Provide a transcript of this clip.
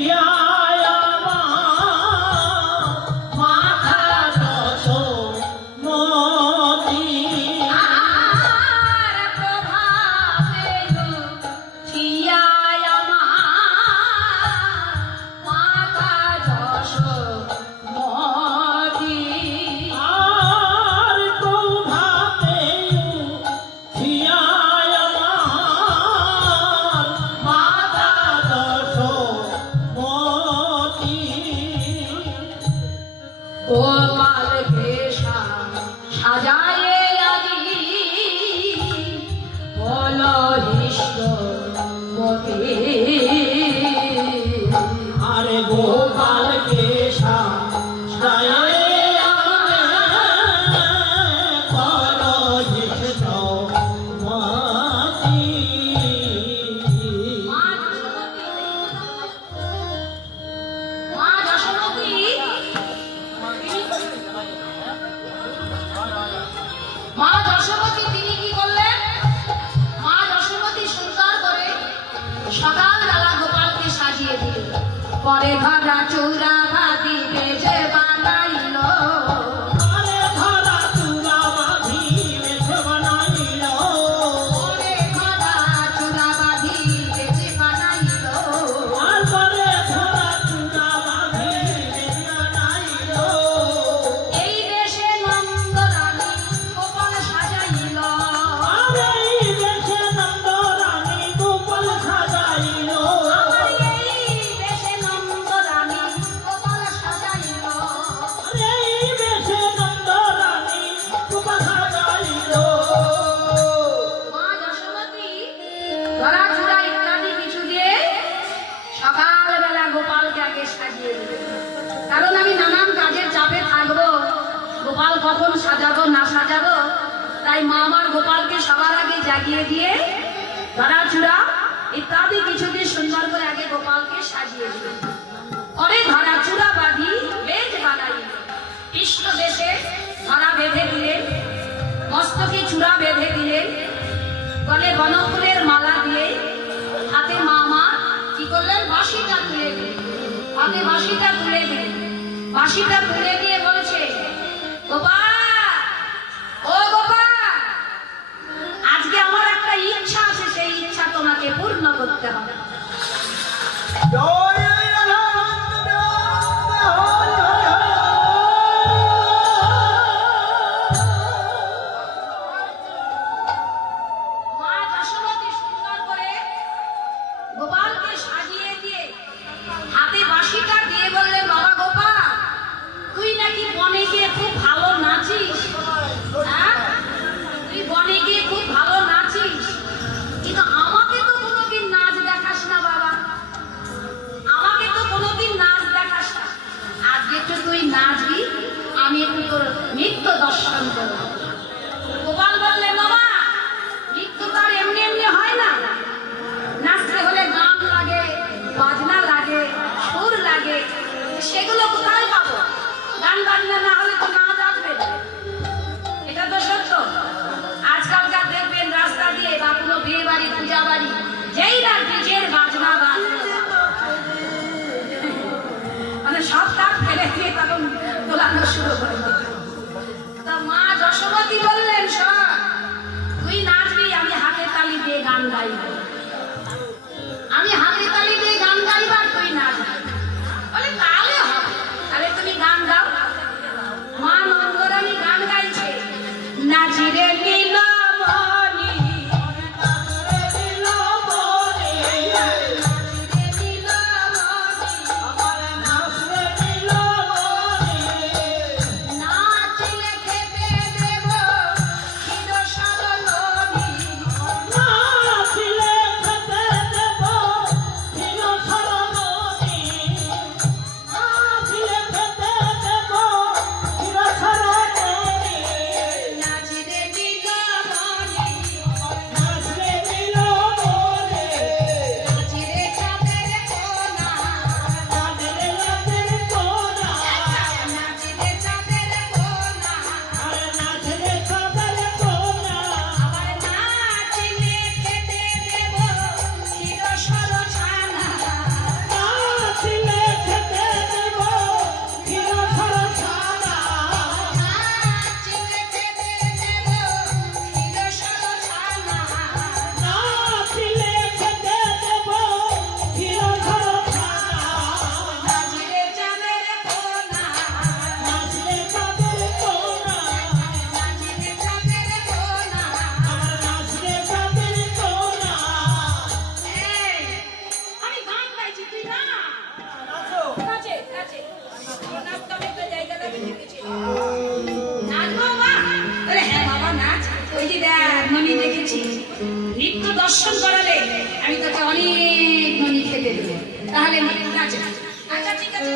Yeah. পরে ধরা চৌরা গোপাল কখন সাজাবো, না সাজাবো? তাই মা আমার গোপালকে সবার আগে জাগিয়ে দিয়ে ধরা চূড়া, ইত্যাদি কিছু দিয়ে সুন্দর করে আগে গোপালকে সাজিয়ে দিল পরে ধরা চূড়া বাঁধি বেজ বানাই। কৃষ্ণ দেশে ধরা বেঁধে দিলেন মস্তকে চূড়া বেঁধে দিলেন গলে বনফুলের মালা দিয়ে হাতে মামা কি করলেন? বাঁশিটা তুলে দিলেন। হাতে বাঁশিটা তুলে দিলেন। বাঁশিটা তুলে দিয়ে Goodbye. গান বাজনা না হলে আসবে। এটা তো সত্য। দেখবেন রাস্তা দিয়ে বাড়ি বাড়ি, যেই না বাজনা বাজবে মানে সব তখন শুরু করে তা মা যশোমতী বললেন, শোন, তুই নাচবি, আমি হাতে তালি দিয়ে গান গাইব। দর্শন করালে আমি তাকে অনেক মনি খেতে দেবো। তাহলে মনে আছে আচ্ছা ঠিক আছে।